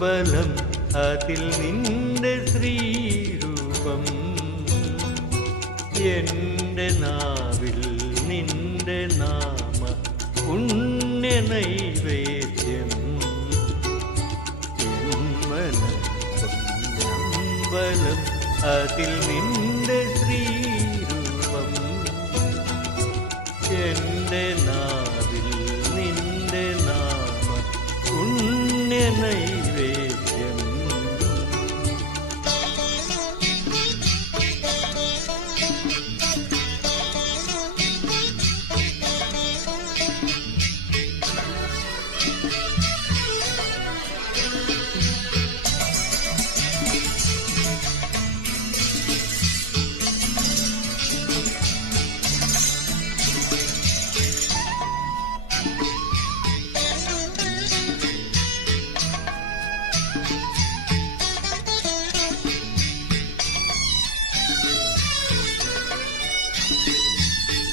പൊന്നമ്പലം അതിൽ നിന്റെ ശ്രീരൂപം എൻ്റെ നാവിൽ നിന്റെ നാമ പുണ്യ നൈവേദ്യം ജന്മന പൊന്നമ്പലം അതിൽ നിന്റെ ശ്രീരൂപം എൻ്റെ നാവിൽ നിന്റെ നാമ പുണ്യ നൈവേദ്യം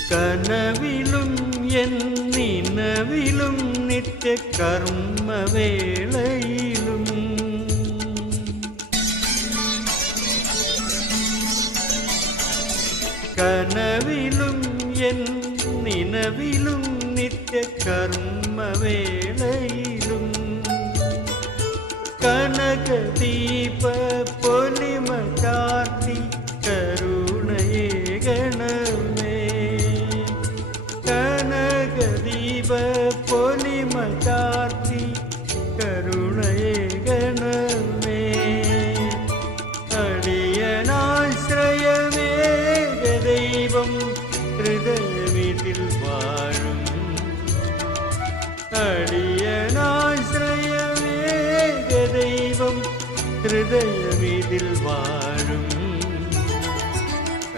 കനവിലും എന്നിനവിലും നിത്യകർമ്മവേളയിലും കനവിലും എന്നിനവിലും നിത്യകർമ്മവേളയിലും കനകദീപ പൊലിമ ചാർത്തി കരുണയേ ഗണമേ കനകദീപ പൊലിമ ചാർത്തി കരുണയേ ഗണമേ അടിയനാശ്രയമേക ദൈവം ഹൃദയമിതിൽ വാഴും അടിയനാശ്രയമേക ദൈവം ഹൃദയമിതിൽ വാഴും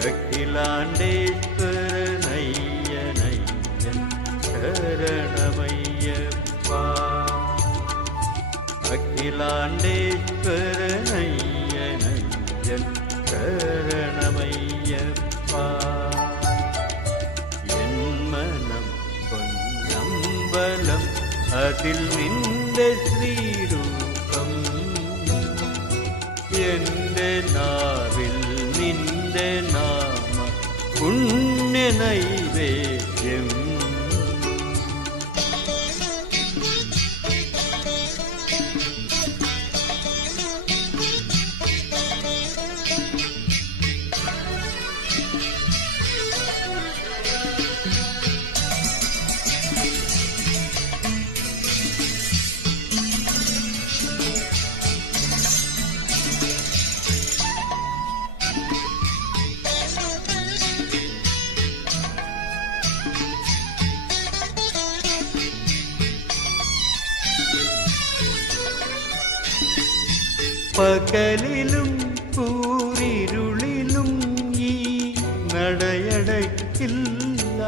അഖിലാണ്ടേശ്വരനയ്യനയ്യൻ ശരണമയ്യപ്പ അഖിലാണ്ടേശ്വരനയ്യനയ്യൻ ശരണമയ്യപ്പ എൻ മനം പൊന്നമ്പലം അതിൽ നിന്റെ ശ്രീരൂപം എൻ്റെ നാവിൽ നിന്റെ നാമ പുണ്യ നൈവേദ്യം പകലിലും കൂരിരുളിലും ഈ നടയടക്കില്ല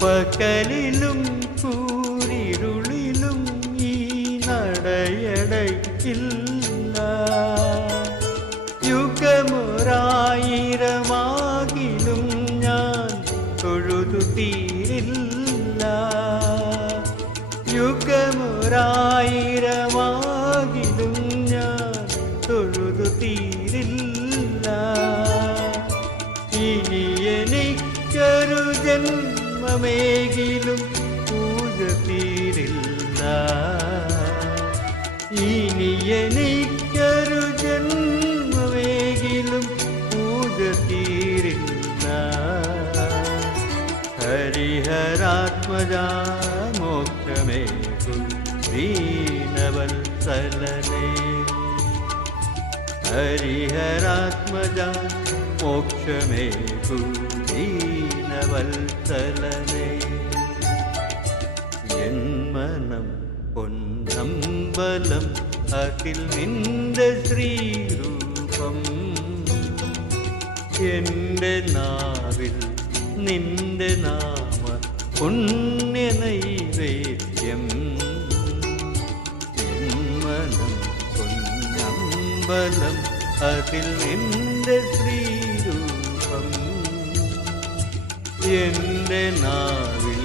പകലിലും കൂരിരുളിലും ഈ നടയടക്കില്ല യുഗമൊരായിരമാകിലും ഞാൻ തൊഴുതു തീരില്ല യുഗമൊരായിരമാകിലും ഞാൻ തൊഴുതു തീരില്ല ഇനി എനിക്കൊരു ജന്മമേകിലും പൂജ തീരില്ല ഇനി എനിക്കൊരു ജന്മമേകിലും പൂജ തീരില്ല ഹരിഹരാത്മജാ മോക്ഷമേകു ദീനവത്സലനേ ഹരിഹരാത്മജാ മോക്ഷമേകു ദീനവത്സലനേ എൻ മനം പൊന്നമ്പലം അതിൽ നിന്റെ ശ്രീരൂപം എൻ്റെ നാവിൽ നിന്റെ നാമ പുണ്യ നൈവേദ്യം ജന്മനം പൊന്നമ്പലം അതിൽ നിന്റെ ശ്രീരൂപം എൻ്റെ നാവിൽ